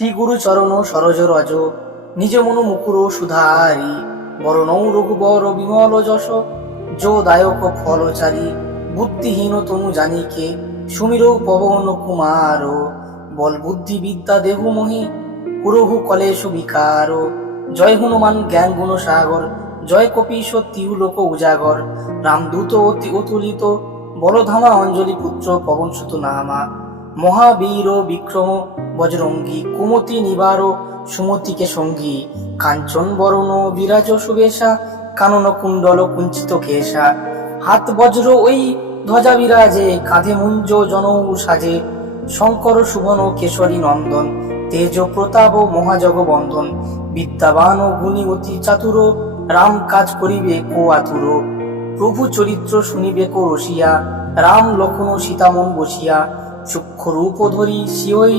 শ্রীগুরু চরণ সরজ রজ নিজ মনু মুকুর সুধারি বরণৌ রঘুবর বিমল যশ যো দায়ক ফলচারী বুদ্ধিহীন তনু জানিকে সুমির পবন কুমার বল বুদ্ধি বিদ্যা দেহু মোহি কুরহু কলেশ বিকার জয় হনুমান জ্ঞান গুণ সাগর জয় কপীশ তিহু লোক উজাগর রামদূত অতি অতুলিত বলধামা অঞ্জলি পুত্র পবন সুত নামা মহাবীর বিক্রম বজরঙ্গী কুমতি নিবার সুমতিকে সঙ্গী কাঞ্চন বরণ বিরাজ সুবেশা কানন কুণ্ডল কুঞ্চিত কেশা হাত বজ্র ওই ধ্বজা বিরাজে কাঁধে মুঞ্জ জনৌ সাজে শঙ্কর সুবন কেশরী নন্দন তেজ প্রতাপ মহাজগ বন্ধন বিদ্যাবান ও গুণী অতি চাতুর রাম কাজ করিবে কো আতুর প্রভু চরিত্র শুনিবে কো রসিয়া রাম লক্ষণ সীতামন বসিয়া সূক্ষ্ম রূপ ধরি সিওই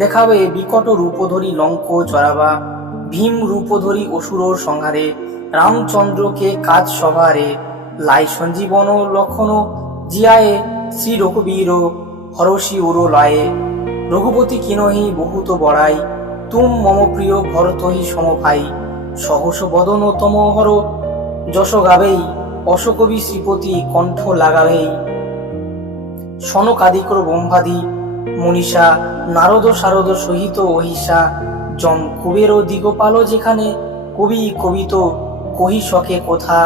দেখাবে বিকট রূপ ধরি লঙ্ক চড়াবা ভীম রূপ ধরি অসুর সংহারে রামচন্দ্রকে কাজ সভারে লাই সঞ্জীবন লক্ষণ জিয়ায়ে শ্রী রঘুবীর হরষি ওর লয়ে রঘুপতি কিনহি বহুত বড়াই তুম মম প্রিয় ভরতহি সমভাই সহস বদন তম হর যশ গাবেই অশকবি শ্রীপতি কণ্ঠ লাগাবেই সনকাদিকর ব্রহ্মাদি মনীষা নারদ শারদ সহিত অহিষা যম কুবের দিগপাল যেখানে কবি কবিত কহি শখে কথা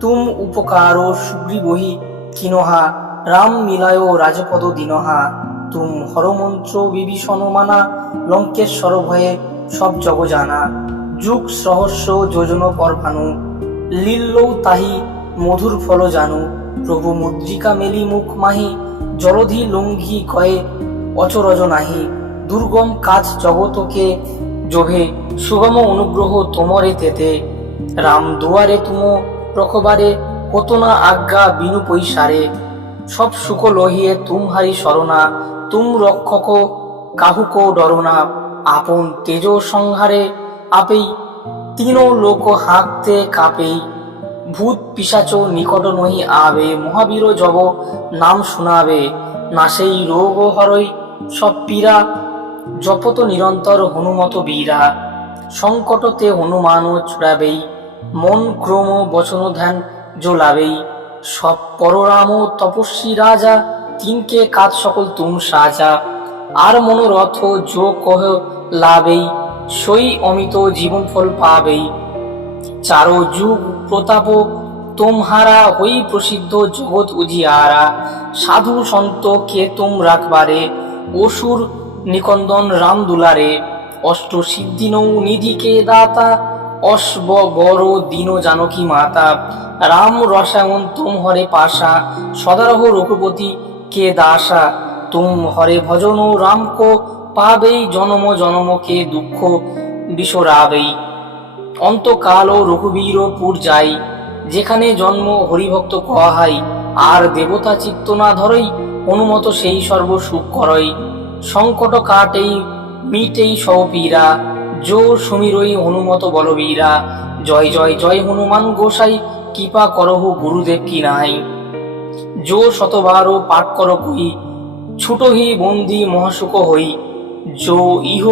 তুম উপকার সুগ্রীবহি কিনহা রাম মিলায় রাজপদ দিনহা তুম হরমন্ত্র বিভীষণ মানা লঙ্কেশ্বর ভয়ে সব জগ জানা যুগ সহস্র যোজন পর ভানু লীল্লৌ তাহি মধুর ফল জানু প্রভু মুদ্রিকা মেলি মুখ মাহি জলধি লঙ্ঘি কয়ে অচরজ নাহি দুর্গম কাজ জগতকে জোভে সুগম অনুগ্রহ তোমরে তেতে রাম দুয়ারে তুম প্রখবারে হতো না আজ্ঞা বিনু পৈসারে সব সুখ লহিয়ে তুমহারি শরণা তুম রক্ষক কাহুক ডরনা আপন তেজ সংহারে আপেই তিন লোক হাঁকতে কাঁপেই ভূত পিশাচ নিকট নহি আবে মহাবীর জব নাম শুনাবে না সেই রোগ হরই সব পীড়া জপত নিরন্তর হনুমত বীরা সংকটতে হনুমান ছুড়াবেই মন ক্রম বচন ধ্যান জোলাবেই সব পররাম তপস্বী রাজা তিনকে কাজ সকল তুম সাজা আর মনোরথ যো কহ লাভেই সই অমিত জীবন ফল পাবেই চারো যুগ প্রতাপ তোমহারা হই প্রসিদ্ধ জগৎ উজিয়ারা সাধু সন্ত কে তুম রাখবারে অসুর নিকন্দন রাম দুলারে অষ্ট সিদ্ধি নৌ নিধিকে দাতা অশ্ব বড় দীন জানকী মাতা রাম রসায়ন তুম হরে পাশা সদারহ রঘুপতি কে দাসা তুম হরে ভজন রাম কো পাবেই জনম জনম কে দুঃখ বিসরাবেই অন্তকাল রঘুবীর পুর যাই যেখানে জন্ম হরিভক্ত কহাই আর দেবতা চিত্ত না ধরই অনুমত সেই সর্ব সুখ করই সংকট কাটেই মিটেই সপীরা যো সমীরই হনুমত বলবীরা জয় জয় জয় হনুমান গোসাই কৃপা করহু গুরুদেব কি নাই যো শতবার পাঠ কর কই ছুটহি বন্দি মহাসুখ হই যো ইহ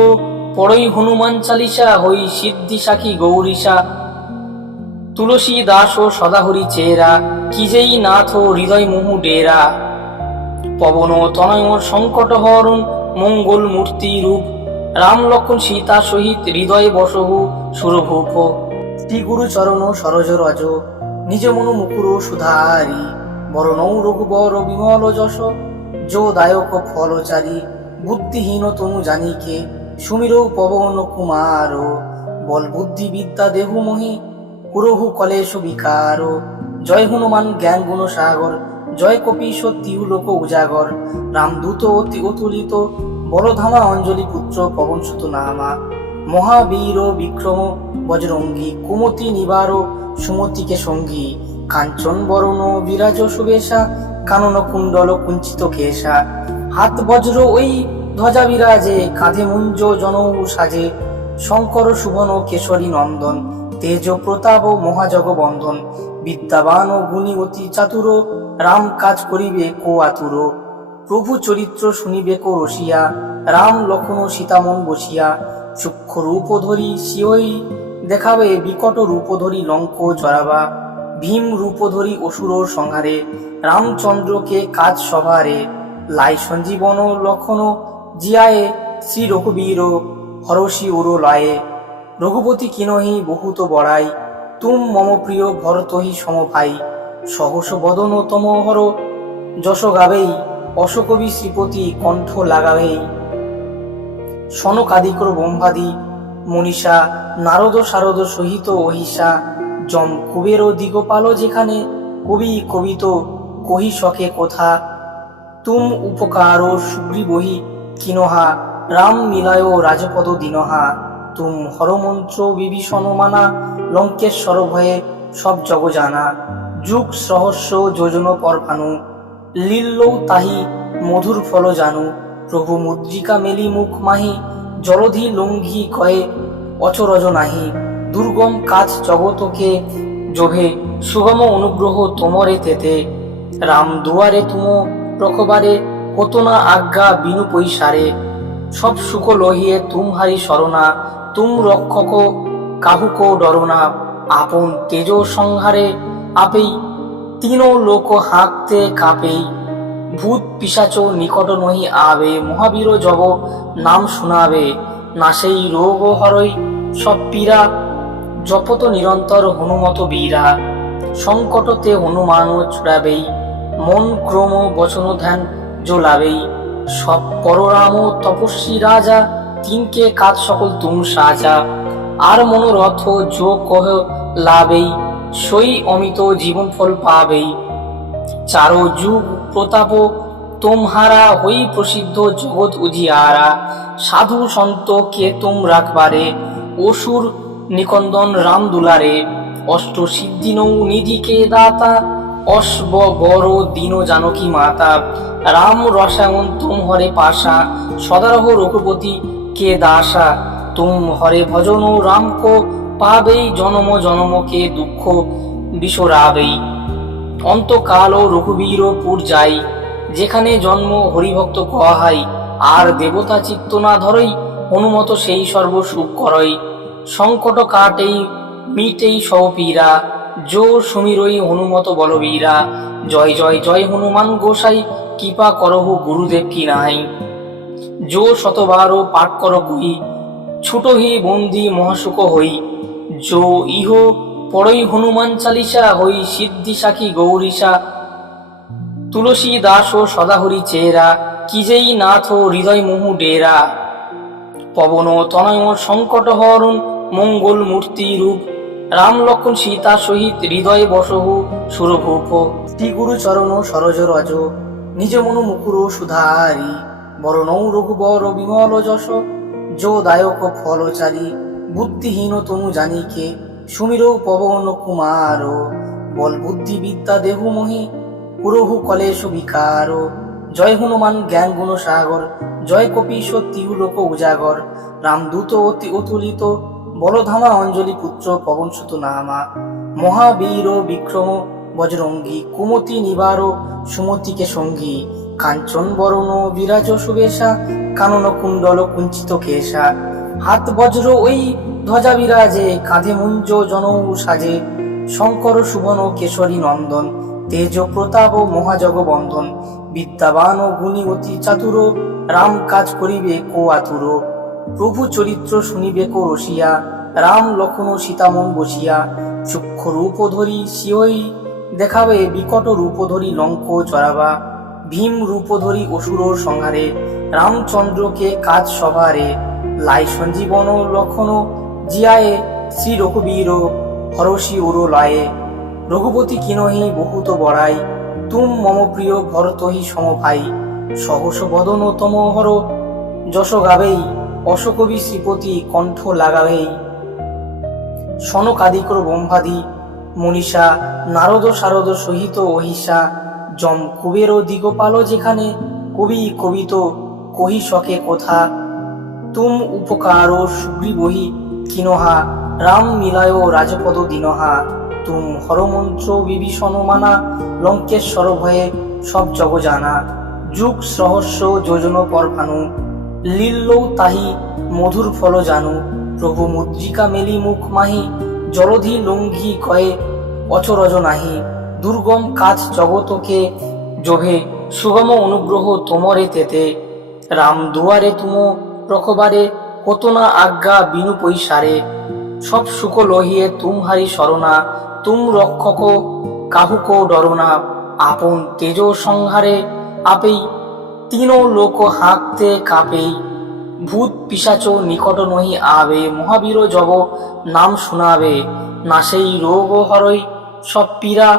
পড়ই হনুমান চালিসা হই সিদ্ধি সাখী গৌরীশা তুলসী দাস ও সদাহরি চেরা কি যেই নাথ হৃদয় মোহু ডেরা পবন তনয় সংকট হরণ মঙ্গল মূর্তি রূপ রাম লক্ষণ সীতা সহিত হৃদয়ে বসহু সুরভূপ শ্রীগুরু চরণ সরজ রজ নিজ মনু মুকুর সুধারি বরণৌ রঘুবর বিমল যশ যো দায়ক ফলচারী বুদ্ধিহীন তনু জানিকে সুমির পবন কুমার বল বুদ্ধি বিদ্যা দেহু মোহি কুরহু কলেশ বিকার জয় হনুমান জ্ঞান গুণ সাগর জয় কপীশ তিহু লোক উজাগর রামদূত অতি অতুলিত বলধামা অঞ্জলি পুত্র পবন সুত নামা মহাবীর বিক্রম বজরঙ্গী কুমতি নিবার সুমতিকে সঙ্গী কাঞ্চন বরণ বিরাজ সুবেশা কানন কুণ্ডল কুঞ্চিত কেশা হাত বজ্র ওই ধ্বজা বিরাজে কাঁধে মুঞ্জ জনৌ সাজে শঙ্কর সুবন কেশরী নন্দন তেজ প্রতাপ মহাজগ বন্ধন বিদ্যাবান ও গুণী অতি চাতুর রাম কাজ করিবে কো আতুর প্রভু চরিত্র শুনিবে কো রসিয়া রাম লক্ষ্মণ সীতামন বসিয়া, সূক্ষ্ম রূপ ধরি সিওই দেখাবে বিকট রূপ ধরি লঙ্ক জরাবা, ভীম রূপ ধরি অসুর সংহারে, রামচন্দ্রকে কাজ সভারে, লাই সঞ্জীবন লক্ষণ জিয়ায়ে, শ্রী রঘুবীর হরষি উরো লয়ে, রঘুপতি কিনহি বহুত বড়াই, তুম মম প্রিয় ভরতহি সমভাই, সহস বদন তম হর যশ গাবেই, অশকবি শ্রীপতি কণ্ঠ লাগাবেই। সনকাদিকর ব্রহ্মাদি মনীষা, নারদ শারদ সহিত অহিষা, যম কুবের দিগপাল যেখানে, কবি কবিত কহি সখে কথা, তুম উপকার সুগ্রীবহি কিনহা, রাম মিলায় রাজপদ দিনহা, তুম হরমন্ত্র বিভীষণ মানা, লঙ্কেশ্বর ভয়ে সব জগ জানা, যুগ সহস্র যোজন পর ভানু, লীল্লৌ তাহি মধুর ফল জানু, প্রভু মুদ্রিকা মেলি মুখ মাহি, জলধি লঙ্ঘি কয়ে অচরজ নাহি, দুর্গম কাজ জগতকে জোভে, সুগম অনুগ্রহ তোমরে তেতে, রাম দুয়ারে তুম প্রখবারে, হতো না আজ্ঞা বিনু পৈসারে, সব সুখ লহিয়ে তুমহারি শরণা, তুম রক্ষক কাহুক ডরনা, আপন তেজ সংহারে আপেই, তিন লোক হাঁকতে কাঁপেই, ভূত পিশাচ নিকট নহি আবে, মহাবীর জব নাম শুনাবে, নাসেই রোগ হরই সব পীড়া, জপত নিরন্তর হনুমত বীরা, সংকটতে হনুমান ছুড়াবেই, মন ক্রম বচন ধ্যান জ্বলাবেই, সব পররাম তপস্বী রাজা, তিনকে কাজ সকল তুম সাজা, আর মনোরথ যো কহ লাভেই, সই অমিত জীবন ফল পাবেই, চারো যুগ প্রতাপ তোমহারা, হই প্রসিদ্ধ জগৎ উজিয়ারা, সাধু সন্ত কে তুম রাখবারে, অসুর নিকন্দন রাম দুলারে, অষ্ট সিদ্ধি নৌ নিধিকে দাতা, অশ্ব বড় দীন জানকী মাতা, রাম রসায়ন তুম হরে পাশা, সদারহ রঘুপতি কে দাসা, তুম হরে ভজন রাম কো পাবেই, জনম জনম কে দুঃখ বিসরাবেই, অন্তকাল রঘুবীর পুর যাই, যেখানে জন্ম হরিভক্ত কহাই, আর দেবতা চিত্ত না ধরই, হনুমত সেই সর্ব সুখ করই, সংকট কাটেই মিটেই সব পীরা, জো সুমিরই হনুমত বলবীরা, জয় জয় জয় হনুমান গোসাই, কৃপা করহু গুরুদেব কি নাই, জো শতবার পাঠ কর কই, ছুটহি বন্দি মহাসুখ হই, জো ইহ পড়ই হনুমান চালিসা, হই সিদ্ধি সাখী গৌরীশা, তুলসী দাস ও সদাহরি চেহারা, কি যেই নাথ হৃদয় মোহু ডেরা, পবন তনয় সংকট হরণ মঙ্গল মূর্তি রূপ, রাম লক্ষ্মণ সীতা সহিত হৃদয় বসহু সুরভূপ, শ্রী গুরু চরণ সরজ রজ, নিজ মনু মুকুর সুধারি, বরণৌ রঘুবর বিমল যশ, যো দায়ক ফলচারী, বুদ্ধিহীন তনু জানিকে, সুমিরৌ পবন কুমার, বল বুদ্ধি বিদ্যা দেহু মোহি, পুরহু কলেশ বিকার, জয় হনুমান জ্ঞান গুণ সাগর, জয় কপীশ তিহুলোক উজাগর, রামদূত অতি অতুলিত, বলধামা অঞ্জলি পুত্র পবনসুত নামা, মহাবীর বিক্রম বজরঙ্গী, কুমতি নিবার সুমতিকে সঙ্গী, কাঞ্চন বরণ বিরাজ সুবেশা, কানন কুণ্ডল কুঞ্চিত কেশা, হাত বজ্র ওই ধ্বজা বিরাজে, কাঁধে মুঞ্জ জনৌ সাজে, শঙ্কর সুবন কেশরী নন্দন, তেজ প্রতাপ মহাজগ বন্ধন, বিদ্যাবান ও গুণী অতি চাতুর, রাম কাজ করিবে কো আতুর, প্রভু চরিত্র শুনিবে কো রসিয়া, রাম লক্ষ্মণ সীতামন বসিয়া, সূক্ষ্ম রূপ ধরি সিওই দেখাবে বিকট রূপ ধরি লঙ্ক জরাবা, ভীম রূপ ধরি অসুর সংহারে, রামচন্দ্রকে কাজ সভারে, লাই সঞ্জীবন লক্ষণ জিয়ায়ে, শ্রী রঘুবীর হরষি উরো লয়ে, রঘুপতি কিনহি বহুত বড়াই, তুম মম প্রিয় ভরতহি সমভাই, সহস বদন তম হর যশ গাবেই, অশকবি শ্রীপতি কণ্ঠ লাগাবেই। সনকাদিকর ব্রহ্মাদি মনীষা, নারদ শারদ সহিত অহিষা, যম কুবের দিগপাল যেখানে, কবি কবিত কহি সখে কথা, তুম উপকার সুগ্রীবহি কিনহা, রাম মিলায় রাজপদ দিনহা, তুম হরমন্ত্র বিভীষণ মানা, লঙ্কেশ্বর ভয়ে সব জগ জানা, যুগ সহস্র যোজন পর ভানু, লীল্লৌ তাহি মধুর ফল জানু, প্রভু মুদ্রিকা মেলি মুখ মাহি, জলধি লঙ্ঘি কয়ে অচরজ নাহি, দুর্গম কাজ জগতকে জোভে, সুগম অনুগ্রহ তোমরে তেতে, রাম দুয়ারে তুম প্রখবারে, কত না আজ্ঞা বিনু পৈসারে, সব সুখ লহিয়ে তুমহারি শরণা, তুম রক্ষক কাহুক ডরনা, আপন তেজ সংহারে আপেই, তিনো লোক হাঁকতে কাঁপেই, ভূত পিশাচ নিকট নহি আবে, মহাবীর জব নাম শুনাবে, নাসেই রোগ হরই সব পীড়া,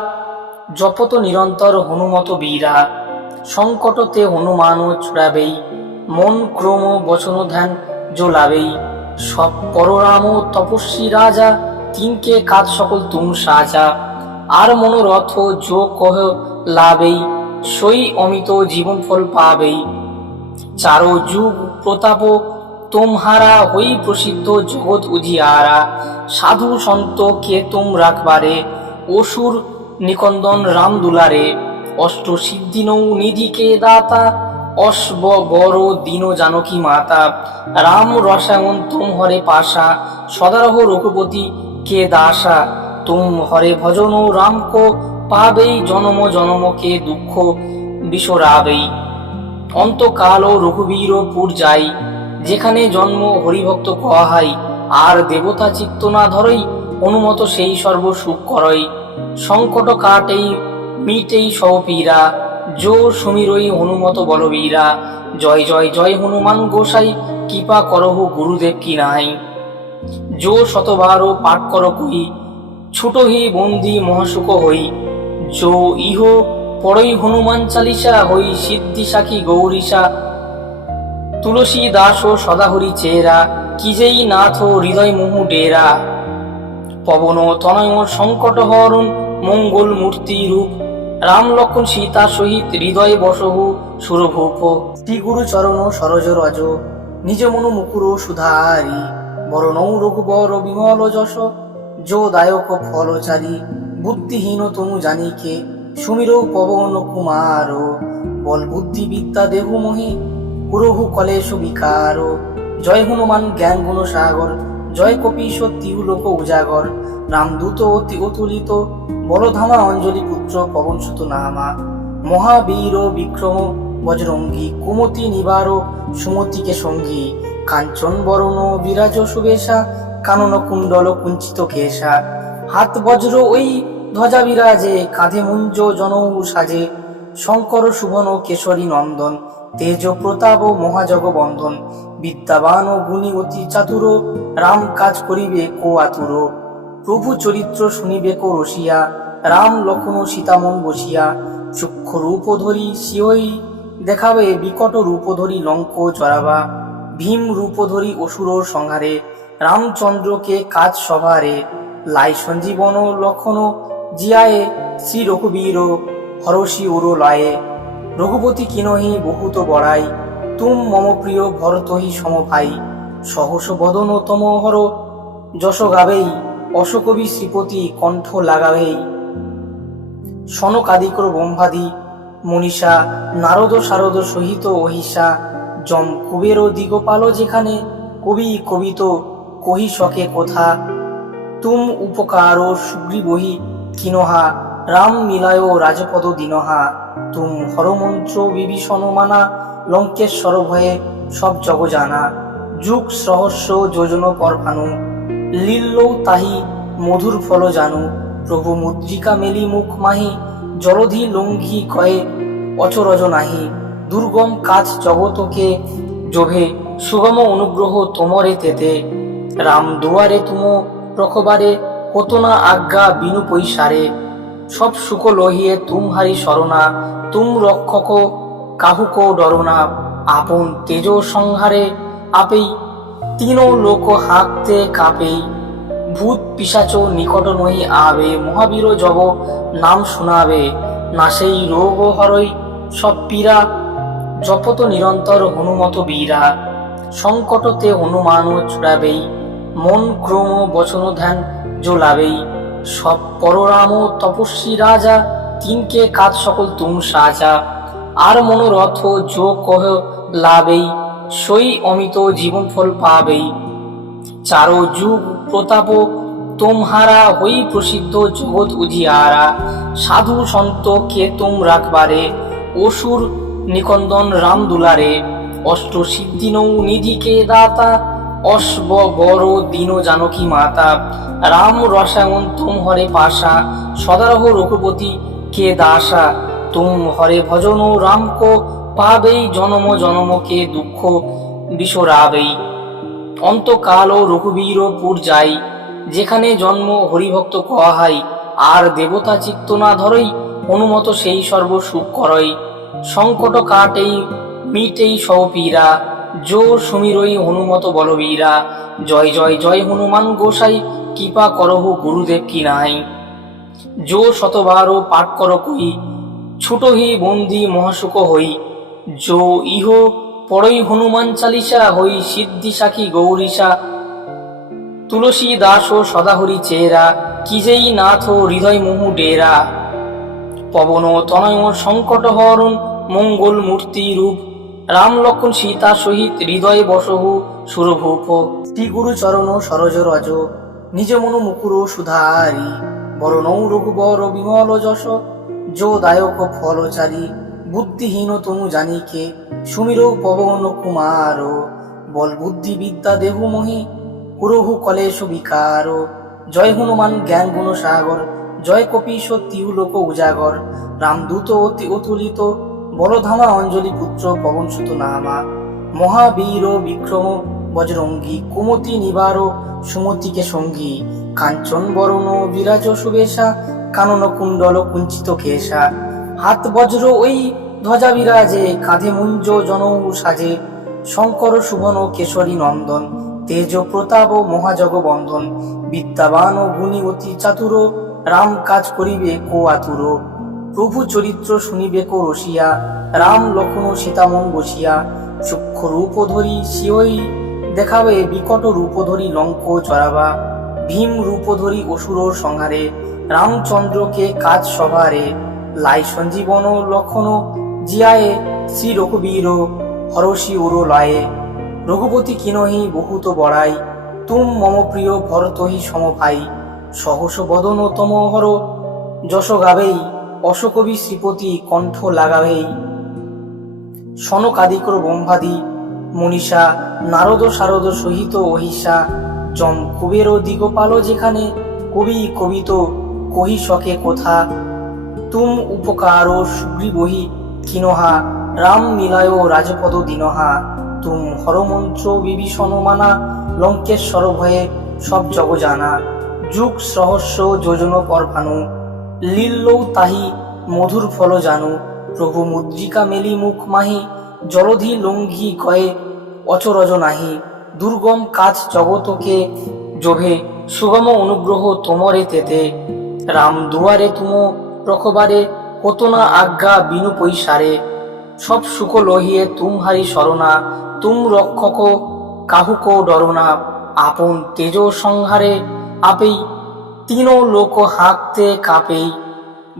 জপত নিরন্তর হনুমত বীরা, সংকটতে হনুমান ছুড়াবেই, মন ক্রম বচন ধ্যান জোলাবেই, সব পররাম তপস্বী রাজা, তিনকে কাজ সকল তুম সাজা, আর মনোরথ যো কহ লাভেই, সই অমিত জীবন ফল পাবেই, চারো যুগ প্রতাপ তোমহারা, হই প্রসিদ্ধ জগৎ উজিয়ারা, সাধু সন্ত কে তুম রাখবারে, অসুর নিকন্দন রাম দুলারে, অষ্ট সিদ্ধি নৌ নিধি কে দাতা, অশ্ব বড় দীন জানকী মাতা, রাম রসায়ন তুম হরে পাশা, সদারহ রঘুপতি কে দাসা, তুম হরে ভজন রাম কো পাবেই, জনম জনম কে দুঃখ বিসরাবেই, অন্তকাল রঘুবীর পুর যাই, যেখানে জন্ম হরিভক্ত কহাই, আর দেবতা চিত্ত না ধরই, অনুমত সেই সর্ব সুখ করই, সংকট কাটেই মিটেই সপীরা, যো সমীরই হনুমত বলবীরা, জয় জয় জয় হনুমান গোসাই, কৃপা করহু গুরুদেব কি নাই, যো শতবার পাঠ কর কই, ছুটহি বন্দি মহাসুখ হই, যো ইহ পড়ই হনুমান চালিসা, হই সিদ্ধি সাখী গৌরীশা, তুলসী দাস ও সদাহরি চেরা, কি যেই নাথ হৃদয় মোহু ডেরা, পবন তনয় সংকট হরণ, মঙ্গল মূর্তি রূপ, রাম লক্ষণ সীতা সহিত হৃদয় বসহু সুরভূপ, শ্রী গুরু চরণ সরজ রজ, নিজ মনু মুকুর সুধারি, বরণৌ রঘুবর বিমল যশ, যো দায়ক ফলচারী, বুদ্ধিহীন তনু জানিকে, সুমির পবন কুমার, বল বুদ্ধি বিদ্যা দেহু মোহে, পুরহু কলেশ বিকার, জয় হনুমান জ্ঞান গুণ সাগর, জয় কপীশ তিহুলোক উজাগর, রামদূত অতি অতুলিত, বলধামা অঞ্জলি পুত্র পবন সুত নামা, মহাবীর বিক্রম বজরঙ্গী, কুমতি নিবার সুমতিকে সঙ্গী, কাঞ্চন বরণ বিরাজ সুবেশা, কানন কুণ্ডল কুঞ্চিত কেশা, হাত বজ্র ওই ধ্বজা বিরাজে, কাঁধে মুঞ্জ জনৌ সাজে, শঙ্কর সুবন কেশরী নন্দন, তেজ প্রতাপ মহাজগ বন্ধন, বিদ্যাবান ও গুণী অতি চাতুর, রাম কাজ করিবে কো আতুর, প্রভু চরিত্র শুনিবে কো রসিয়া, রাম লক্ষণ সীতামন বসিয়া, সূক্ষ্ম রূপ ধরি সিওই দেখাবে, বিকট রূপ ধরি লঙ্ক জরাবা, ভীম রূপ ধরি অসুর সংহারে, রামচন্দ্রকে কাজ সভারে, লাই সঞ্জীবন লক্ষণ জিয়ায়ে, শ্রী রঘুবীর হরষি উর লয়ে, রঘুপতি কিনহি বহুত বড়াই, তুম মম প্রিয় ভরতহি সমভাই, সহস বদন তম হর যশ গাবেই, অশোকবি শ্রীপতি কণ্ঠ লাগাবেই, সনকাদিক্র ব্রহ্মাদি মনীষা, নারদ শারদ সহিত অহিষা, যম কুবের দিগপাল যেখানে, কবি কবিত কহি শকে কথা, তুম উপকার সুগ্রীবহি কিনহা, রাম মিলায় রাজপদ দিনহা, তুম হরমন্ত্র বিভীষণ মানা, লঙ্কেশ্বর ভয়ে সব জগ জানা, যুগ সহস্র যোজন পরভানু, লীল্লৌ তাহি মধুর ফল জানু, প্রভু মুদ্রিকা মেলি মুখ মাহি, জলধি লঙ্ঘি কয়ে অচরজ নাহি, দুর্গম কাজ জগতকে জোভে, সুগম অনুগ্রহ তোমরে তেতে, রাম দুয়ারে তুম প্রখবারে, কত না আজ্ঞা বিনু পৈসারে, সব সুখ লহিয়ে তুমহারি শরণা, তুম রক্ষক কাহুক ডরনা, আপন তেজ সংহারে আপেই, তিনো লোক হাঁকতে কাঁপেই, ভূত পিশাচ নিকট নহি আবে, মহাবীর জব নাম শুনাবে, নাসেই রোগ হরই সব পীড়া, জপত নিরন্তর হনুমত বীরা, সংকটতে হনুমান ছুড়াবেই, মন ক্রম বচন ধ্যান জোলাবেই, সব পররাম তপস্বী রাজা, তিনকে কাজ সকল তুম সাজা, আর মনোরথ যো কহ লাভেই, সই অমিত জীবন ফল পাবেই। চারো যুগ প্রতাপ তোমারা হই প্রসিদ্ধ জগৎ উজিয়ারা। সাধু সন্ত কে তুম রাখবারে, অসুর নিকন্দন রাম দুলারে। অষ্ট সিদ্ধি নৌ নিধিকে দাতা, অশ্ব বড় দীন জানকী মাতা। রাম রসায়ন তুম হরে পাশা, সদারহ রঘুপতি কে দাসা। তুম হরে ভজন রাম কো পাবেই, জনম জনম কে দুঃখ বিসরাবেই। অন্তকাল রঘুবীরপুর যাই, যেখানে জন্ম হরিভক্ত কহাই। আর দেবতা চিত্ত না ধরই, হনুমত সেই সর্ব সুখ করই। সংকট কাটেই মিটেই সব পীরা, জো সুমিরই হনুমত বলবীরা। জয় জয় জয় হনুমান গোসাই, কৃপা করহু গুরুদেব কি নাই। জো শতবার পাঠ কর কই, ছুটহি বন্দি মহাসুখ হই। জো ইহ পড়ই হনুমান চালিসা, হই সিদ্ধি সাখী গৌরীশা। তুলসী দাস ও সদাহরি চেরা, কি যেই নাথ হৃদয় মোহু ডেরা। পবন তনয় সংকট হরণ, মঙ্গল মূর্তি রূপ। রাম লক্ষণ সীতা সহিত হৃদয়ে বসহু সুরভূপ। শ্রী গুরু চরণ সরজ রজ, নিজ মনু মুকুর সুধারি। বরণৌ রঘুবর বিমল যশ, যো দায়ক ফলচারী। বুদ্ধিহীন তনু জানিকে, সুমির পবন কুমার। বল বুদ্ধি বিদ্যা দেহু মোহি, পুরহু কলেশ বিকার। জয় হনুমান জ্ঞান গুণ সাগর, জয় কপীশ তিহুলোক উজাগর। রামদূত অতি অতুলিত, বলধামা অঞ্জলি পুত্র পবন সুত নামা। মহাবীর বিক্রম বজরঙ্গী, কুমতি নিবার সুমতিকে সঙ্গী। কাঞ্চন বরণ বিরাজ সুবেশা, কানন কুণ্ডল কুঞ্চিত কেশা। হাত বজ্র ওই ধ্বজা বিরাজে, কাঁধে মুঞ্জ জনৌ সাজে। শঙ্কর সুবন কেশরী নন্দন, তেজ প্রতাপ মহাজগ বন্ধন। বিদ্যাবান ও গুণী অতি চাতুর, রাম কাজ করিবে কো আতুর। প্রভু চরিত্র শুনিবে কো রসিয়া, রাম লক্ষণ সীতামন বসিয়া। সূক্ষ্ম রূপ ধরি সিওই দেখাবে, বিকট রূপ ধরি লঙ্ক চড়াবা। ভীম রূপ ধরি অসুর সংহারে, রামচন্দ্রকে কাজ সভারে। লাই সঞ্জীবন লক্ষণ জিয়ায়ে, শ্রী রঘুবীর হরষি উর লয়ে। রঘুপতি কিনহি বহুত বড়াই, তুম মম প্রিয় ভরতহি সমভাই। সহস বদন তম হর যশ গাবেই, অশোকবি শ্রীপতি কণ্ঠ লাগাবেই। সনকাদিক ব্রহ্মাদি মনীষা, নারদ শারদ সহিত অহিষা। যম কুবের দিগপাল যেখানে, কবি কবিত কহি শকে কথা। তুম উপকার সুগ্রীবহি কিনহা, রাম মিলায় রাজপদ দিনহা। তুম হরমন্ত্র বিভীষণ মানা, লঙ্কেশ্বর ভয়ে সব জগ জানা। যুগ সহস্র যোজন পর ভানু, লীল্লৌ তাহি মধুর ফল জানু। প্রভু মুদ্রিকা মেলি মুখ মাহি, জলধি লঙ্ঘি কয়ে অচরজ নাহি। দুর্গম কাজ জগতকে জোভে, সুগম অনুগ্রহ তোমরে তেতে। রাম দুয়ারে তুম রখবারে, হত না আজ্ঞা বিনু পৈসারে। সব সুখ লহিয়ে তুমহারি শরণা, তুম রক্ষক কাহুকো ডরনা। আপন তেজ সংহারে আপেই, তিন লোক হাঁকতে কাঁপেই।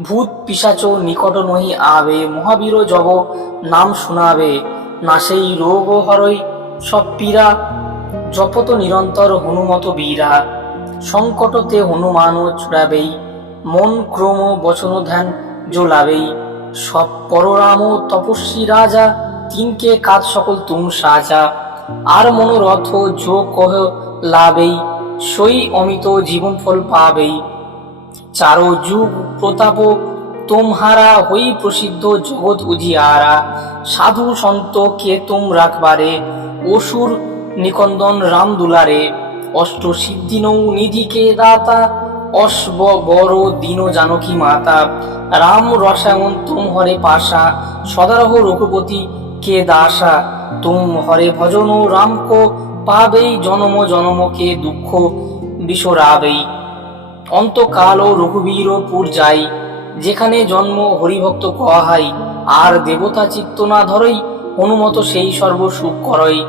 ভূত পিশাচ নিকট নহি আবে, মহাবীর জব নাম শুনাবে। না সেই রোগ হরই সব পীরা, জপত নিরন্তর হনুমত বীরা। সংকটতে হনুমান ছুড়াবেই, মন ক্রম বচন ধ্যান জোলাবেই। সব পররাম তপস্বী রাজা, তিনকে কাজ সকল তুম সাজা। আর মনোরথ যো কহ লাভেই, সই অমিত জীবন ফল পাবেই। চারো যুগ প্রতাপ তোমারা হই প্রসিদ্ধ জগৎ উজিয়ারা। সাধু সন্ত কে তুম রাখবারে, অসুর নিকন্দন রাম দুলারে। অষ্ট সিদ্ধি নৌ নিধিকে দাতা, অশ্ব বড় দীন জানকী মাতা। রাম রসায়ন তুম হরে পাশা, সদারহ রঘুপতি কে দাসা। তুম হরে ভজন রাম কো পাবেই, জনম জনম কে দুঃখ বিসরাবেই। অন্তকাল রঘুবীরপুর যাই, যেখানে জন্ম হরিভক্ত কহাই। আর দেবতা চিত্ত না ধরই, হনুমত সেই সর্ব সুখ করই।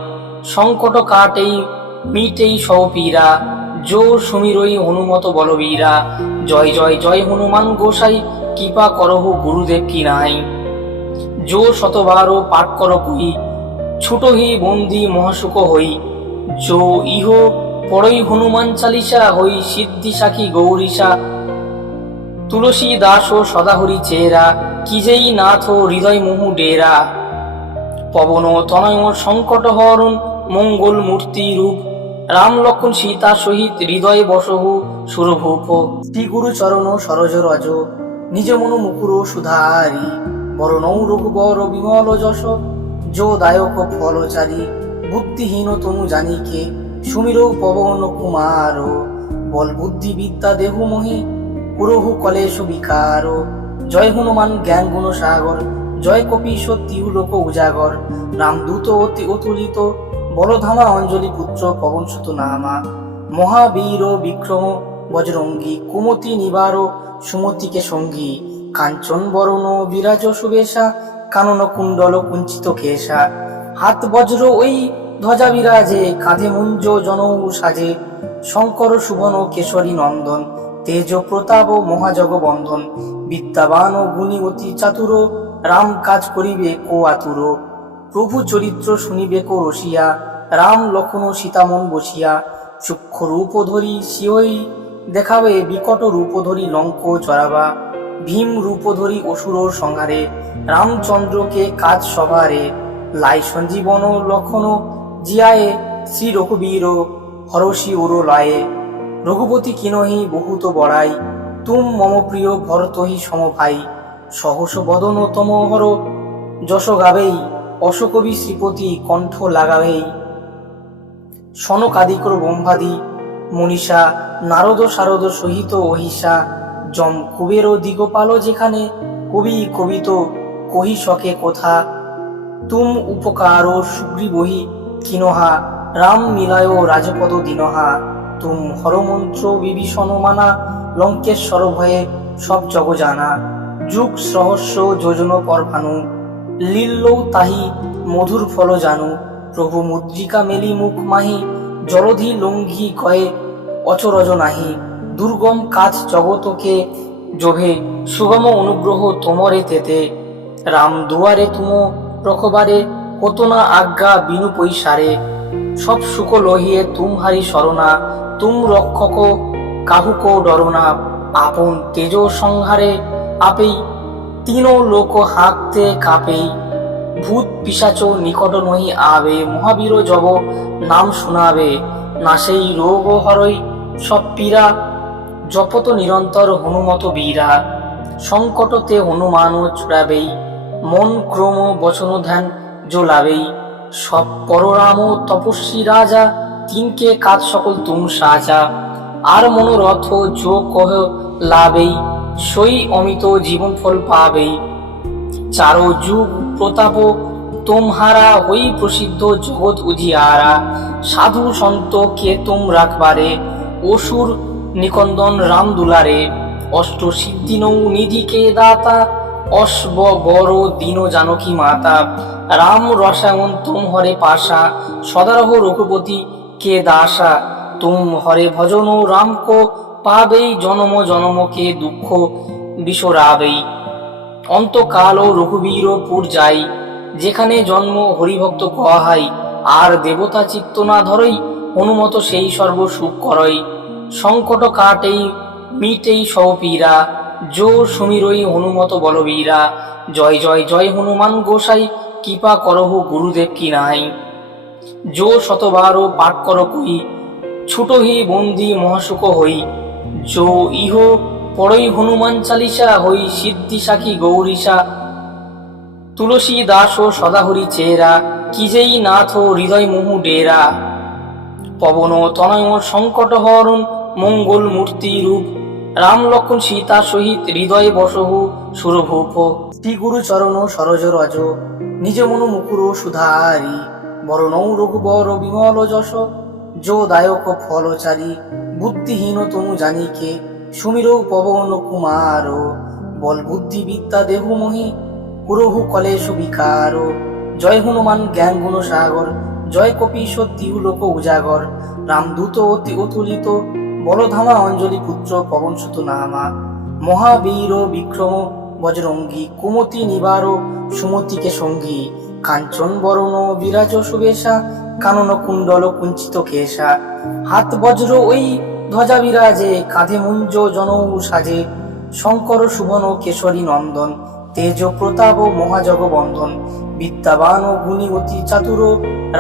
সংকট কাটেই মিটেই সব পীরা, জো সুমিরই হনুমত বলবীরা। জয় জয় জয় হনুমান গোসাই, কৃপা করহু গুরুদেব কি নাই। জো শতবার পাঠ কর কই, ছুটোহি বন্দি মহাসুখ হই, যো ইহ পড়ই হনুমান চালিসা হই, সিদ্ধি সাখী গৌরীশা। তুলসী দাস ও সদাহরি চেহারা, কি যেই নাথ হৃদয় মোহু ডেরা। পবন তনয় সংকট হরণ, মঙ্গল মূর্তি রূপ। রাম লক্ষণ সীতা সহিত হৃদয়ে বসহু সুরভূপ। শ্রী গুরু চরণ সরজ রজ, নিজ মনু মুকুর সুধারি। বরণৌ রঘুবর বিমল যশ, যো দায়ক ফলচারী। বুদ্ধিহীন তনু জানিকে, সুমির পবন কুমার। বল বুদ্ধি বিদ্যা দেহু মোহি, কুরহু কলেশ বিকার। জয় হনুমান জ্ঞান গুণ সাগর, জয় কপীশ তিহু লোক উজাগর। রামদূত অতি অতুলিত, বলধামা অঞ্জলি পুত্র পবন সুত নামা। মহাবীর বিক্রম বজরঙ্গী, কুমতি নিবার সুমতিকে সঙ্গী। কাঞ্চন বরণ বিরাজ সুবেশা, কানন কুণ্ডল কুঞ্চিত কেশা। হাত বজ্র ওই ধ্বজা বিরাজে, কাঁধে মুঞ্জ জনৌ সাজে। শঙ্কর সুবন কেশরী নন্দন, তেজ প্রতাপ মহাজগ বন্ধন। বিদ্যাবান ও গুণী অতি চাতুর, রাম কাজ করিবে কো আতুর। প্রভু চরিত্র শুনিবে কো রসিয়া, রাম লক্ষণ সীতামন বসিয়া। সূক্ষ্ম রূপ ধরি সিওই দেখাবে, বিকট রূপ ধরি লঙ্ক চড়াবা। ভীম রূপ ধরি অসুর সংহারে, রামচন্দ্রকে কাজ সভারে। লাই সঞ্জীবন লক্ষণ জিয়ায়ে, শ্রী রঘুবীর হরষি ওর লয়ে। রঘুপতি কিনহি বহুত বড়াই, তুম মম প্রিয় ভরতহি সমভাই। সহস বদন তম হর যশ গাবেই, অশোকবি শ্রীপতি কণ্ঠ লাগাবেই। সনকাদিকর ব্রহ্মাদি মনীষা, নারদ শারদ সহিত অহিষা। যম কুবের দিগপাল যেখানে, কবি কবিত কহি সকে কথা। তুম উপকার সুগ্রীবহি কিনহা, রাম মিলায় রাজপদ দিনহা। তুম হরমন্ত্র বিভীষণ মানা, লঙ্কেশ্বর ভয়ে সব জগ জানা। যুগ সহস্র যোজন পর ভানু, লীল্লৌ তাহি মধুর ফল জানু। প্রভু মুদ্রিকা মেলি মুখ মাহি, জলধি লঙ্ঘি কয়ে অচরজ নাহি। দুর্গম কাজ জগতকে জোভে, সুগম অনুগ্রহ তোমরে তেতে। রাম দুয়ারে তুম রখবারে, কত না আজ্ঞা বিনু পৈসারে। সব সুখ লহিয়ে তুমহারি শরণা, তুম রক্ষক কাহুক ডরনা। আপন তেজ সংহারে আপেই, তিন লোক হাঁকতে কাঁপেই। ভূত পিশাচ নিকট নহি আবে, মহাবীর জব নাম শোনাবে। নাসেই রোগ হরই সব পীড়া, জপত নিরন্তর হনুমত বীরা। সংকটতে হনুমান ছুড়াবেই, মন ক্রম বচন ধ্যান জোলাবেই। সব পররাম তপস্বী রাজা, তিনকে কাজ সকল তুম সাজা। আর মনোরথ যো কহ লাভেই, সই অমিত জীবন ফল পাবেই। চারো যুগ প্রতাপ তোমহারা, হই প্রসিদ্ধ জগৎ উজিয়ারা। সাধু সন্ত কে তুম রাখবারে, অসুর নিকন্দন রাম দুলারে। অষ্ট সিদ্ধি নৌ নিধি কে দাতা, অশ্ব বড় দীন জানকী মাতা। রাম রসায়ন তুম হরে পাশা, সদারহ রঘুপতি কে দাসা। তুম হরে ভজন রাম কো পাবেই, জনম জনম কে দুঃখ বিসরাবেই। অন্তকাল রঘুবীর পুর যাই, যেখানে জন্ম হরিভক্ত কহাই। আর দেবতা চিত্ত না ধরই, হনুমত সেই সর্ব সুখ করই। সংকট কাটেই মিটেই সব পীরা, যো সুমিরই হনুমত বলবীরা। জয় জয় জয় হনুমান গোসাই, কৃপা করহু গুরুদেব কি নাই। যো শতবার পাঠ কর কই, ছুটোহি বন্দি মহাসুখ হই। যো ইহ পড়ই হনুমান চালিসা হই, সিদ্ধি সাখী গৌরীশা। তুলসী দাস ও সদাহরি চেহারা, কি যেই নাথ হৃদয় মোহু ডেরা। পবন তনয় সংকট হরণ, মঙ্গল মূর্তি রূপ। রাম লক্ষণ সীতা সহিত হৃদয়ে বসহু সুরভূপ। শ্রী গুরু চরণ সরজ রজ, নিজ মনু মুকুর সুধারি। বরণৌ রঘুবর বিমল যশ, যো দায়ক ফলচারী। বুদ্ধিহীন তনু জানিকে, সুমির পবন কুমার। বল বুদ্ধি বিদ্যা দেহু মোহি, কুরহু কলেশ বিকার। জয় হনুমান জ্ঞান গুণ সাগর, জয় কপীশ তিহু লোক উজাগর। রামদূত অতি অতুলিত, বলধামা অঞ্জলি পুত্র পবন সুত নামা। মহাবীর বিক্রম বজরঙ্গী, কুমতি নিবার সুমতিকে সঙ্গী। কাঞ্চন বরণ বিরাজ সুবেশা, কানন কুণ্ডল কুঞ্চিত কেশা। হাত বজ্র ওই ধ্বজা বিরাজে, কাঁধে মুঞ্জ জনৌ সাজে। শঙ্কর সুবন কেশরী নন্দন, তেজ প্রতাপ মহাজগ বন্ধন। বিদ্যাবান ও গুণী অতি চাতুর,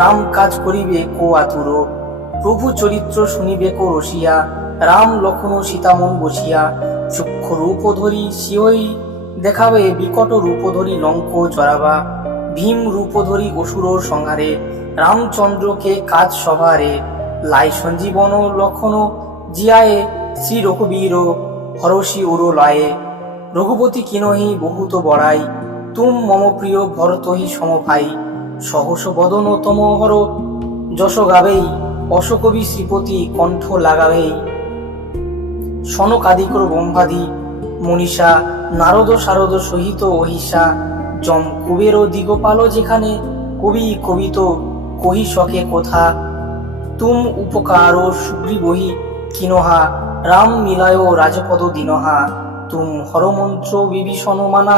রাম কাজ করিবে কো আতুর। প্রভু চরিত্র শুনিবে কো রসিয়া, রাম লক্ষ্মণ সীতামন বসিয়া। সূক্ষ্ম রূপ ধরি সিওই দেখাবে, বিকট রূপ ধরি লঙ্ক জরাবা। ভীম রূপ ধরি অসুর সংহারে, রামচন্দ্রকে কাজ সভারে। লাই সঞ্জীবন লক্ষণ জিয়ায়ে, শ্রী রঘুবীর হরষি উর লয়ে। রঘুপতি কিনহি বহুত বড়াই, তুম মম প্রিয় ভরতহি সমভাই। সহস বদন তম হর যশ গাবেই, অশকবি শ্রীপতি কণ্ঠ লাগাবেই। সনকাদিকর ব্রহ্মাদি মনীষা, নারদ শারদ সহিত অহিষা। যম কুবের দিগপাল যেখানে, কবি কবিত কহি সকে কথা। তুম উপকার সুগ্রীবহি কিনহা, রাম মিলায় রাজপদ দিনহা। তুম হরমন্ত্র বিভীষণ মানা,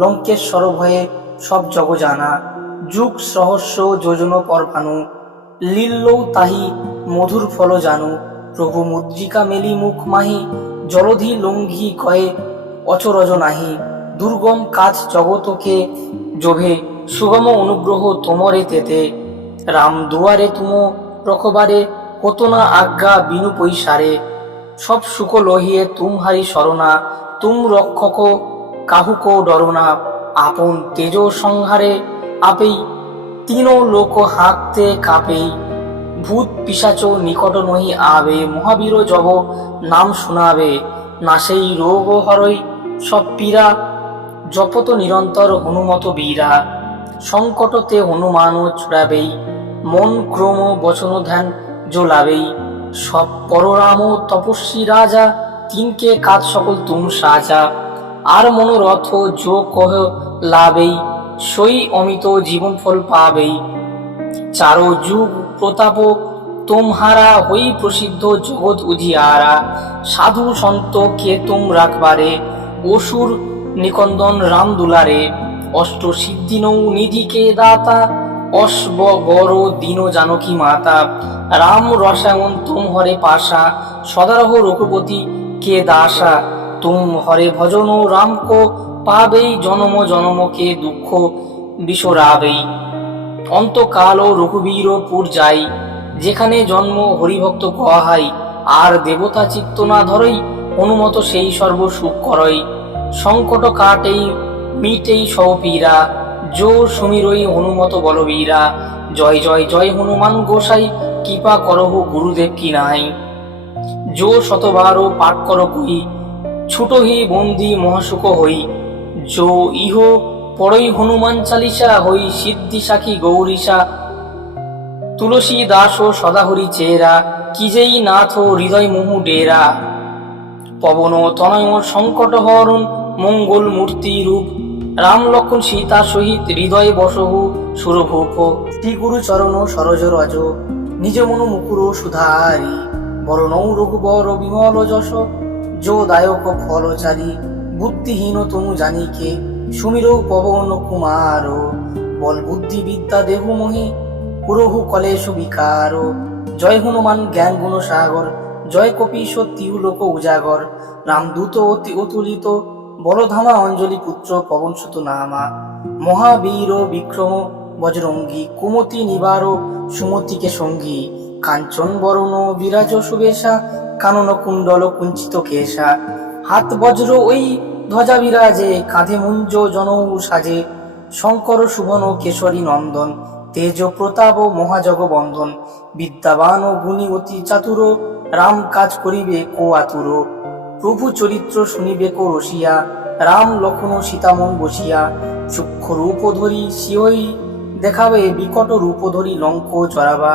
লঙ্কেশ্বর ভয়ে সব জগ জানা। যুগ সহস্র যোজন পর ভানু, লীল্লৌ তাহি মধুর ফল জানু। প্রভু মুদ্রিকা মেলি মুখ মাহি, জলধি লঙ্ঘি কয়ে অচরজ নাহি। দুর্গম কাজ জগতকে জোভে, সুগম অনুগ্রহ তোমরে তেতে। রাম দুয়ারে তুম রখবারে, কত না আজ্ঞা বিনু পৈসারে। সব সুখ লহিয়ে তুমহারি শরণা, তুম রক্ষক কাহুক ডরনা। আপন তেজ সংহারে আপেই, তিন লোক হাঁকতে কাঁপেই। ভূত পিশাচ নিকট নহি আবে, মহাবীর জব নাম শুনাবে। নাসেই রোগ হরই সব পীড়া, জপত নিরন্তর হনুমত বীরা। সংকটতে হনুমান ছুড়াবেই, মন ক্রম বচন ধ্যান জোলাবেই। সব পররাম তপস্বী রাজা, তিনকে কাজ সকল তুম সাজা। আর মনোরথ যো কহ লাভেই, সই অমিত জীবন ফল পাবেই। চারো যুগ প্রতাপ তোমহারা, হই প্রসিদ্ধ জগৎ উজিয়ারা। সাধু সন্ত কে তুম রাখবারে, অসুর নিকন্দন রাম দুলারে। অষ্ট সিদ্ধি নৌ নিধি কে দাতা, অশ্ব গর দীন জানকী মাতা। রাম রসায়ন তুম হরে পাশা, সদারহ রঘুপতি কে দাসা। তুম হরে ভজন রাম কো পাবেই, জনম জনম কে দুঃখ বিসরাবেই। অন্তকাল রঘুবীর পুর যাই, যেখানে জন্ম হরিভক্ত কহাই। আর দেবতা চিত্ত না ধরই, হনুমত সেই সর্ব সুখ করই। সংকট কাটেই মিটেই সব পীরা, জো সুমিরই হনুমত বলবীরা। জয় জয় জয় হনুমান গোসাই, কৃপা করহ গুরুদেব কি নাই। জো শতবার পাঠ কর কই, ছুটহি বন্দি মহাসুখ হই। জো ইহ পড়ই হনুমান চালিসা, হই সিদ্ধি সাখী গৌরীশা। তুলসী দাস ও সদাহরি চেরা, কি যেই নাথ হৃদয় মুহু ডেরা। পবন তনয় সংকট হরণ, মঙ্গল মূর্তি রূপ। রাম লক্ষ্মণ সীতা সহিত হৃদয় বসহু সুরভূপ। শ্রী গুরু চরণ সরজ রজ, নিজ মন মুকুর সুধারি। বরণৌ রঘুবর বিমল যশ, যো দায়ক ফলচারী। বুদ্ধিহীন তুমু জানিকে, সুমিরৌ পবন কুমার। বল বুদ্ধি বিদ্যা দেহু মোহি, পুরহু কলেশ বিকার। জয় হনুমান জ্ঞান গুণ সাগর, জয় কপীশ তিহু লোক উজাগর। রামদূত অতি অতুলিত, বলধামা অঞ্জলি পুত্র পবন সুত নামা। মহাবীর বিক্রম বজরঙ্গী, কুমতি নিবার সুমতিকে সঙ্গী। কাঞ্চন বরণ বিরাজ সুবেশা, কানন কুণ্ডল কুঞ্চিত কেশা। হাত বজ্র ওই ধ্বজা বিরাজে, কাঁধে মুঞ্জ জনৌ সাজে। শঙ্কর সুবন কেশরী নন্দন, তেজ প্রতাপ মহাজগ বন্ধন। বিদ্যাবান ও গুণী অতি চাতুর, রাম কাজ করিবে কো আতুর। প্রভু চরিত্র শুনিবে কো রসিয়া, রাম লক্ষ্মণ সীতামন বসিয়া। সূক্ষ্ম রূপ ধরি সিওই দেখাবে, বিকট রূপ ধরি লঙ্ক জরাবা।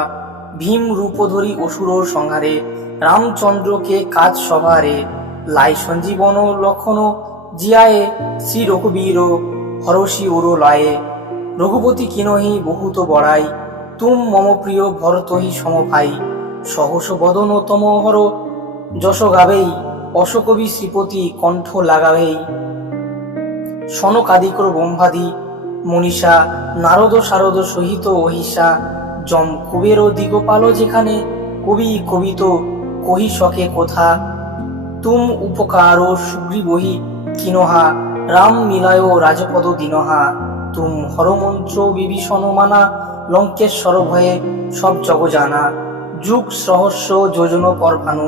ভীম রূপ ধরি অসুর সংহারে, রামচন্দ্রকে কাজ সভারে। লাই সঞ্জীবন লক্ষণ জিয়ায়ে, শ্রী রঘুবীর হরষি উর লয়ে। রঘুপতি কিনহি বহুত বড়াই, তুম মম প্রিয় ভরতহি সমভাই। সহস বদন তম হর যশ গাবেই, অশকবি শ্রীপতি কণ্ঠ লাগাবেই। সনকাদিকর ব্রহ্মাদি মনীষা নারদ শারদ সহিত অহিষা যম কুবের দিগপাল যেখানে কবি কবিত কহি সকে কথা তুম উপকার সুগ্রীবহি কিনহা রাম মিলায় রাজপদ দিনহা তুম হরমন্ত্র বিভীষণ মানা লঙ্কেশ্বর ভয়ে সব জগ জানা যুগ সহস্র যোজন পর ভানু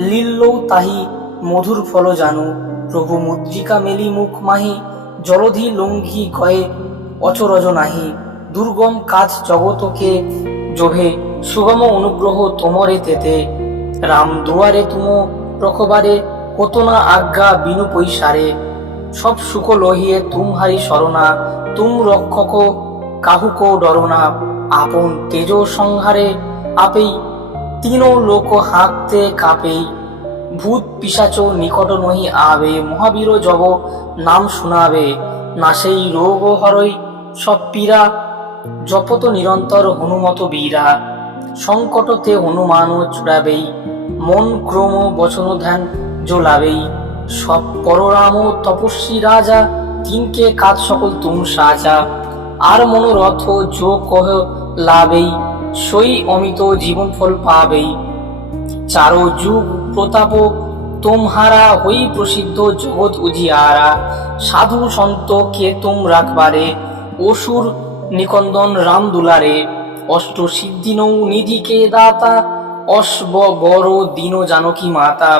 লীল্লৌ তাহি মধুর ফল জানু প্রভু মুদ্রিকা মেলি মুখ মাহি জলধি লঙ্ঘি গয়ে অচরজ নাহি দুর্গম কাজ জগতকে জোভে সুগম অনুগ্রহ তোমরে তেতে রাম দুয়ারে তুম প্রখবারে কত না আজ্ঞা বিনু পৈসারে সব সুখ লহিয়ে তুমহারি শরণা তুম রক্ষক কাহুক ডরনা আপন তেজ সংহারে আপেই তিন লোক হাঁকতে কাঁপেই ভূত পিশাচ নিকট নহি আবে মহাবীর জব নাম শুনাবে না সেই রোগ হরই সব পীড়া জপত নিরন্তর হনুমত বীরা সংকটতে হনুমান চূড়াবেই মন ক্রম বচন ধ্যান জ্বলাবেই সব পররাম তপস্বী রাজা তিনকে কাজ সকল তুম সাজা আর মনোরথ যো কহ লাভেই সই অমিত জীবন ফল পাবেই চারো যুগ প্রতাপ তোমহারা হই প্রসিদ্ধ জগৎ উজিয়ারা সাধু সন্ত কে তুম রাখবারে অসুর নিকন্দন রাম দুলারে অষ্ট সিদ্ধি নৌ নিধিকে দাতা অশ্ব বড় দীন জানকী মাতা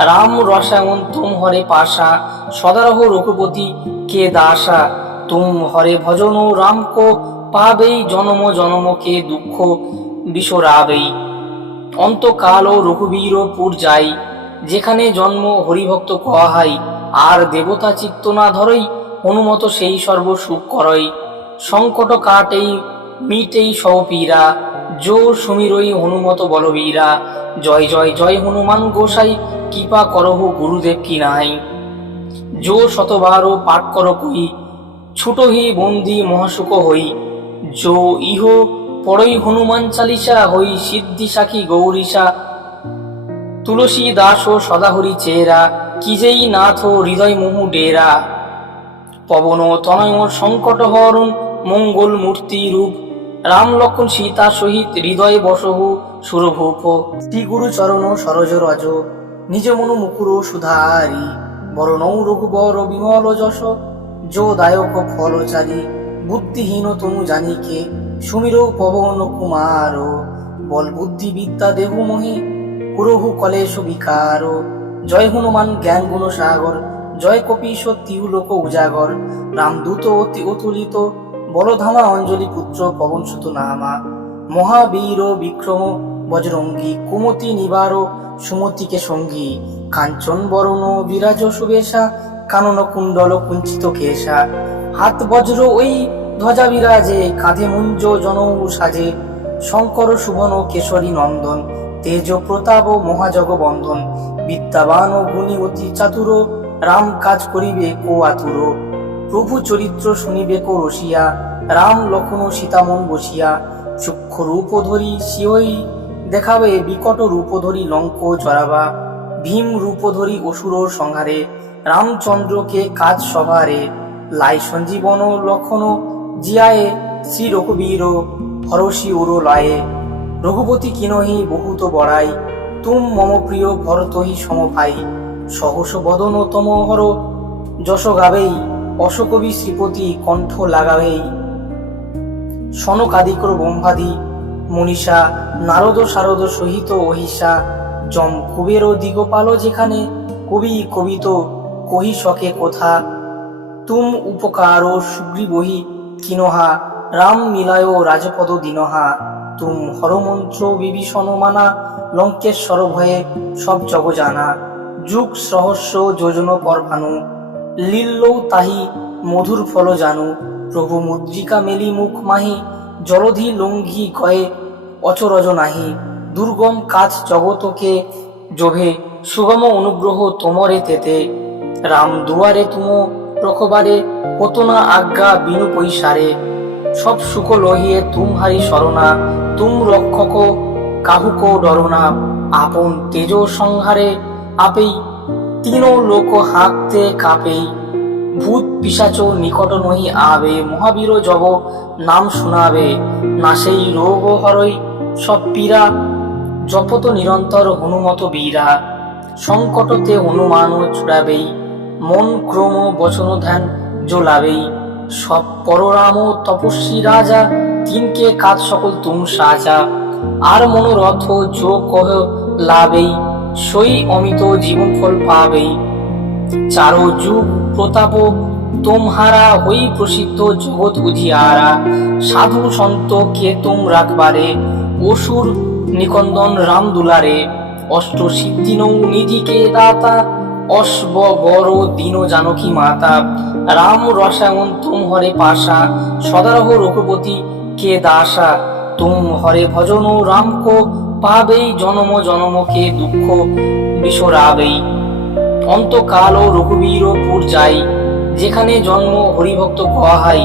রাম রসায়ন তুম হরে পাশা সদারহ রঘুপতি কে দাসা তুম হরে ভজন রাম কো পাবেই জনম জনম কে দুঃখ বিসরাবেই অন্তকাল রঘুবীর পুর যাই যেখানে জন্ম হরিভক্ত কহাই আর দেবতা চিত্ত না ধরই হনুমত সেই সর্ব সুখ করই সংকট কাটেই মিটেই সপীরা জো সমীরই হনুমত বলবীরা জয় জয় জয় হনুমান গোসাই কৃপা করহ গুরুদেব কি নাই জো শতবার পাঠ কর কই ছুটহি বন্দি মহাসুখ হই জো ইহ পড়ই হনুমান চালিসা হই সিদ্ধি সাখী গৌরীশা তুলসী দাস ও সদাহরি চেরা কি যেই নাথ হৃদয় মোহু ডেরা পবন তনয় সংকট হরণ মঙ্গল মূর্তি রূপ রাম লক্ষণ সীতা সহিত হৃদয় বসহু সুরভূপ শ্রী গুরু চরণ সরজ রজ নিজ মনু মুকুর সুধারি বরণৌ রঘুবর বিমল যশ যো দায়ক ফলচারী বুদ্ধিহীন তনু জানিকে সুমির পবন কুমার বল বুদ্ধি বিদ্যা দেহু মোহি কুরহু কলেশ বিকার জয় হনুমান জ্ঞান গুণ সাগর জয় কপিশ তিহু লোক উজাগর রামদূত অতি অতুলিত বলধামা অঞ্জলি পুত্র পবন সুত নামা মহাবীর বিক্রম বজরঙ্গী কুমতি নিবার সুমতিকে সঙ্গী কাঞ্চন বরণ বিরাজ সুবেশা কানন কুণ্ডল কুঞ্চিত কেশা হাত বজ্র ওই ধ্বজা বিরাজে কাঁধে মুঞ্জ জনৌ সাজে শঙ্কর সুবন কেশরী নন্দন তেজ প্রতাপ মহাজগ বন্ধন বিদ্যাবান ও গুণী অতি চাতুর রাম কাজ করিবে কো আতুর প্রভু চরিত্র শুনিবে কো রসিয়া রাম লক্ষণ সীতামন বসিয়া সূক্ষ্ম রূপ ধরি সিওই দেখাবে বিকট রূপ ধরি লঙ্ক চড়াবা ভীম রূপ ধরি অসুর সংহারে রামচন্দ্রকে কাজ সভারে লাই সঞ্জীবন লক্ষণ জিয়ায়ে শ্রী রঘুবীর হরষি উর লয়ে রঘুপতি কিনহি বহুত বড়াই তুম মম প্রিয় ভরতহি সমভাই সহস বদন তম হর যশ গাবেই অশকবি শ্রীপতি কণ্ঠ লাগাবেই সনকাদিকর ব্রহ্মাদি মনীষা নারদ শারদ সহিত অহিষা যম কুবের দিগপাল যেখানে কবি কবিত কহি সকে কথা তুম উপকার সুগ্রীবহি কিনহা রাম মিলায় রাজপদ দিনহা তুম হরমন্ত্র বিভীষণ মানা লঙ্কেশ্বর ভয়ে সব জগ জানা যুগ সহস্র যোজন পর ভানু লীল্লৌ তাহি মধুর ফল জানু প্রভু মুদ্রিকা মেলি মুখ মাহি জলধি লঙ্ঘি গয়ে অচরজ নাহি দুর্গম কাজ জগতকে জোভে সুগম অনুগ্রহ তোমরে তেতে রাম দুয়ারে তুম প্রখবারে কত না আজ্ঞা বিনু পৈসারে সব সুখ লহিয়ে তুমহারি শরণা তুম রক্ষক কাহুক ডরনা আপন তেজ সংহারে আপেই তিন লোক হাঁকতে কাঁপেই ভূত পিশাচ নিকট নহি আবে, মহাবীর জব নাম শুনাবে, না সেই রোগ হরই সব পীড়া, জপত নিরন্তর হনুমত বীরা, সংকটতে হনুমান ছুড়াবেই, মন ক্রম বচন ধ্যান জ্বলাবেই, সব পররাম তপস্বী রাজা, তিনকে কাজ সকল তুম সাজা, আর মনোরথ যো কহ লাভেই, সই অমিত জীবন ফল পাবেই, চারো যুগ প্রতাপ তোমহারা, হই প্রসিদ্ধ জগৎ উজিয়ারা, সাধু সন্ত কে তুম রাখবারে, অসুর নিকন্দন রাম দুলারে, অষ্ট সিদ্ধি নৌ নিধিকে দাতা, অশ্ব বড় দীন জানকী মাতা, রাম রসায়ন তুম হরে পাশা, সদারহ রঘুপতি কে দাসা, তুম হরে ভজন রাম কো পাবেই, জনম জনম কে দুঃখ বিসরাবেই, অন্তকাল রঘুবীরপুর যাই, যেখানে জন্ম হরিভক্ত কহাই,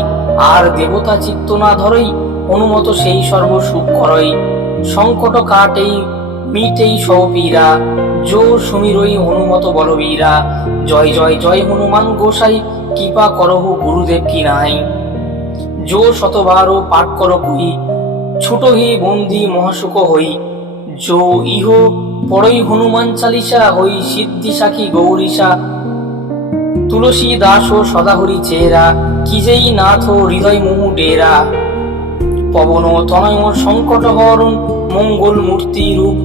আর দেবতা চিত্ত না ধরই, হনুমত সেই সর্ব সুখ করই, সংকট কাটেই মিটেই সপীরা, যো সুমিরই হনুমত বলবীরা, জয় জয় জয় হনুমান গোসাই, কৃপা করহু গুরুদেব কি নাই, যো শতবার পাঠ কর কই, ছোট হি বন্দি মহাসুখ হই, যো ইহ পড়ই হনুমান চালিসা, হই সিদ্ধি সাখী গৌরীশা, তুলসী দাস ও সদাহরি চেহারা, কি যেই নাথ হৃদয় মুহু ডেরা, পবন তনয় সংকট হরণ মঙ্গল মূর্তি রূপ,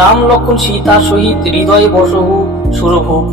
রাম লক্ষণ সীতা সহিত হৃদয় বসহু সুরভূপ।